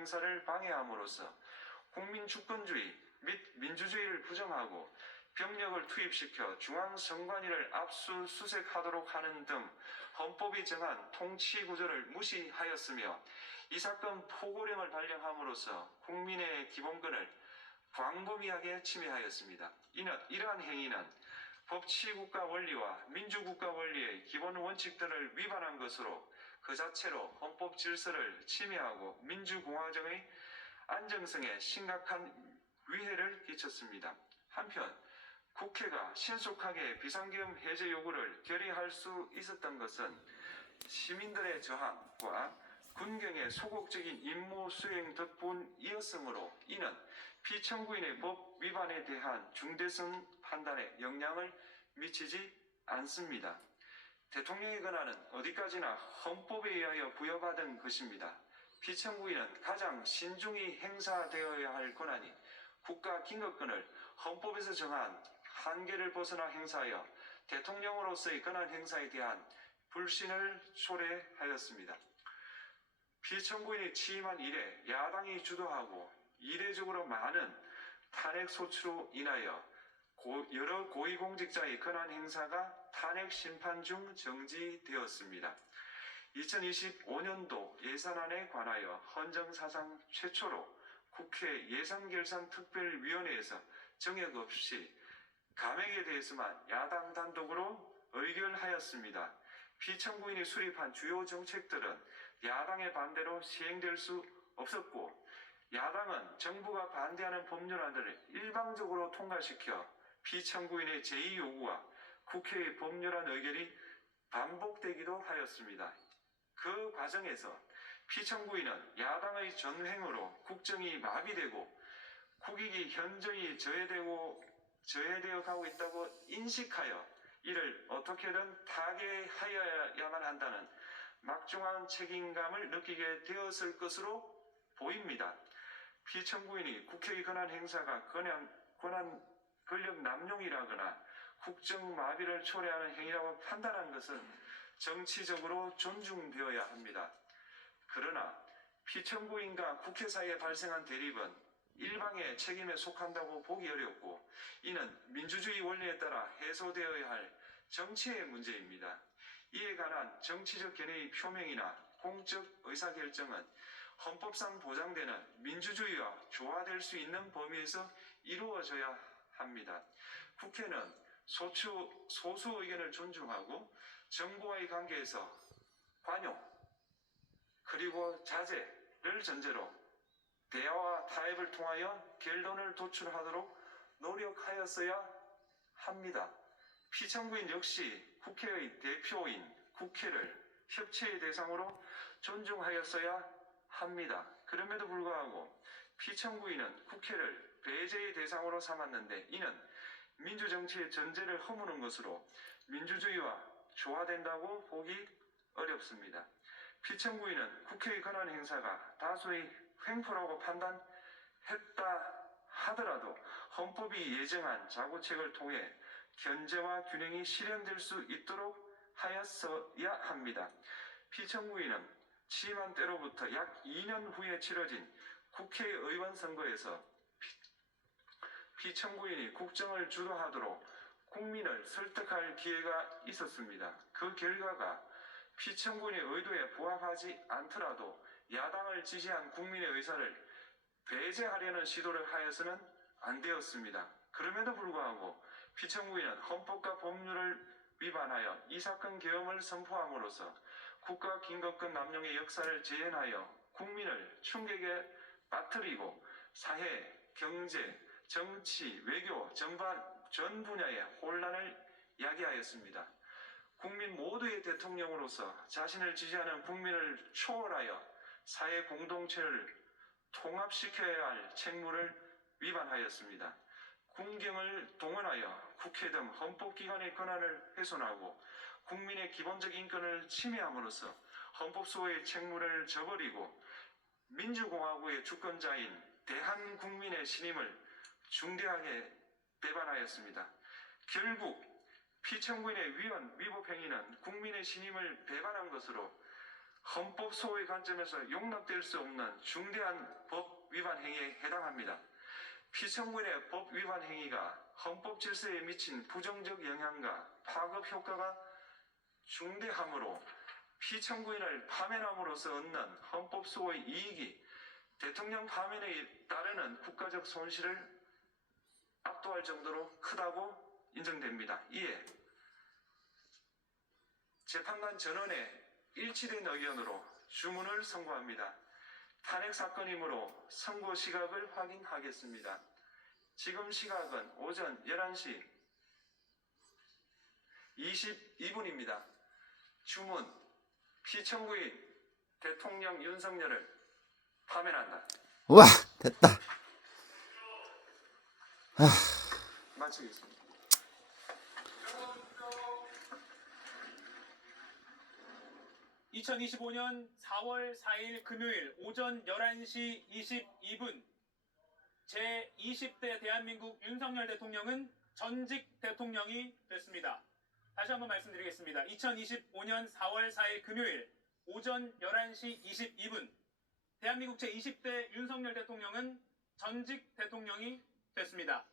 행사를 방해함으로써 국민 주권주의 및 민주주의를 부정하고 병력을 투입시켜 중앙선관위를 압수수색하도록 하는 등 헌법이 정한 통치구조를 무시하였으며 이 사건 포고령을 발령함으로써 국민의 기본권을 광범위하게 침해하였습니다. 이러한 행위는 법치국가 원리와 민주국가 원리의 기본 원칙들을 위반한 것으로 그 자체로 헌법 질서를 침해하고 민주공화정의 안정성에 심각한 위해를 끼쳤습니다. 한편 국회가 신속하게 비상계엄 해제 요구를 결의할 수 있었던 것은 시민들의 저항과 군경의 소극적인 임무 수행 덕분이었으므로 이는 피청구인의 법 위반에 대한 중대성 판단에 영향을 미치지 않습니다. 대통령의 권한은 어디까지나 헌법에 의하여 부여받은 것입니다. 피청구인은 가장 신중히 행사되어야 할 권한이 국가 긴급권을 헌법에서 정한 한계를 벗어나 행사하여 대통령으로서의 권한 행사에 대한 불신을 초래하였습니다. 피청구인이 취임한 이래 야당이 주도하고 이례적으로 많은 탄핵 소추로 인하여 여러 고위공직자의 권한 행사가 탄핵 심판 중 정지되었습니다. 2025년도 예산안에 관하여 헌정사상 최초로 국회 예산결산특별위원회에서 정액 없이 감액에 대해서만 야당 단독으로 의결하였습니다. 피청구인이 수립한 주요 정책들은 야당의 반대로 시행될 수 없었고 야당은 정부가 반대하는 법률안들을 일방적으로 통과시켜 피청구인의 제2요구와 국회의 법률안 의결이 반복되기도 하였습니다. 그 과정에서 피청구인은 야당의 전횡으로 국정이 마비되고 국익이 현저히 저해되어 가고 있다고 인식하여 이를 어떻게든 타개하여야만 한다는 막중한 책임감을 느끼게 되었을 것으로 보입니다. 피청구인이 국회의 권한 행사가 권력 남용이라거나 국정 마비를 초래하는 행위라고 판단한 것은 정치적으로 존중되어야 합니다. 그러나 피청구인과 국회 사이에 발생한 대립은 일방의 책임에 속한다고 보기 어렵고 이는 민주주의 원리에 따라 해소되어야 할 정치의 문제입니다. 이에 관한 정치적 견해의 표명이나 공적 의사결정은 헌법상 보장되는 민주주의와 조화될 수 있는 범위에서 이루어져야 합니다. 국회는 소수 의견을 존중하고 정부와의 관계에서 관용 그리고 자제를 전제로 대화와 타협을 통하여 결론을 도출하도록 노력하였어야 합니다. 피청구인 역시 국회의 대표인 국회를 협치의 대상으로 존중하였어야 합니다. 그럼에도 불구하고 피청구인은 국회를 배제의 대상으로 삼았는데 이는 민주정치의 전제를 허무는 것으로 민주주의와 조화된다고 보기 어렵습니다. 피청구인은 국회의 권한 행사가 다수의 횡포라고 판단했다 하더라도 헌법이 예정한 자구책을 통해 견제와 균형이 실현될 수 있도록 하였어야 합니다. 피청구인은 취임한 때로부터 약 2년 후에 치러진 국회의원 선거에서 피청구인이 국정을 주도하도록 국민을 설득할 기회가 있었습니다. 그 결과가 피청구인의 의도에 부합하지 않더라도 야당을 지지한 국민의 의사를 배제하려는 시도를 하여서는 안 되었습니다. 그럼에도 불구하고 피청구인은 헌법과 법률을 위반하여 이 사건 계엄을 선포함으로써 국가 긴급권 남용의 역사를 재현하여 국민을 충격에 빠뜨리고 사회, 경제, 정치, 외교 전 분야의 혼란을 야기하였습니다. 국민 모두의 대통령으로서 자신을 지지하는 국민을 초월하여 사회 공동체를 통합시켜야 할 책무를 위반하였습니다. 군경을 동원하여 국회 등 헌법기관의 권한을 훼손하고 국민의 기본적 인권을 침해함으로써 헌법소의 책무를 저버리고 민주공화국의 주권자인 대한국민의 신임을 중대하게 배반하였습니다. 결국 피청구인의 위헌 위법 행위는 국민의 신임을 배반한 것으로 헌법 소호의 관점에서 용납될 수 없는 중대한 법 위반 행위에 해당합니다. 피청구인의 법 위반 행위가 헌법 질서에 미친 부정적 영향과 파급 효과가 중대하므로 피청구인을 파면함으로써 얻는 헌법 소호의 이익이 대통령 파면에 따르는 국가적 손실을 압도할 정도로 크다고 인정됩니다. 이에 재판관 전원의 일치된 의견으로 주문을 선고합니다. 탄핵 사건이므로 선고 시각을 확인하겠습니다. 지금 시각은 오전 11시 22분입니다. 주문, 피청구인 대통령 윤석열을 파면한다. 우와, 됐다. 마치겠습니다. 2025년 4월 4일 금요일 오전 11시 22분 제20대 대한민국 윤석열 대통령은 전직 대통령이 됐습니다. 다시 한번 말씀드리겠습니다. 2025년 4월 4일 금요일 오전 11시 22분 대한민국 제20대 윤석열 대통령은 전직 대통령이 됐습니다.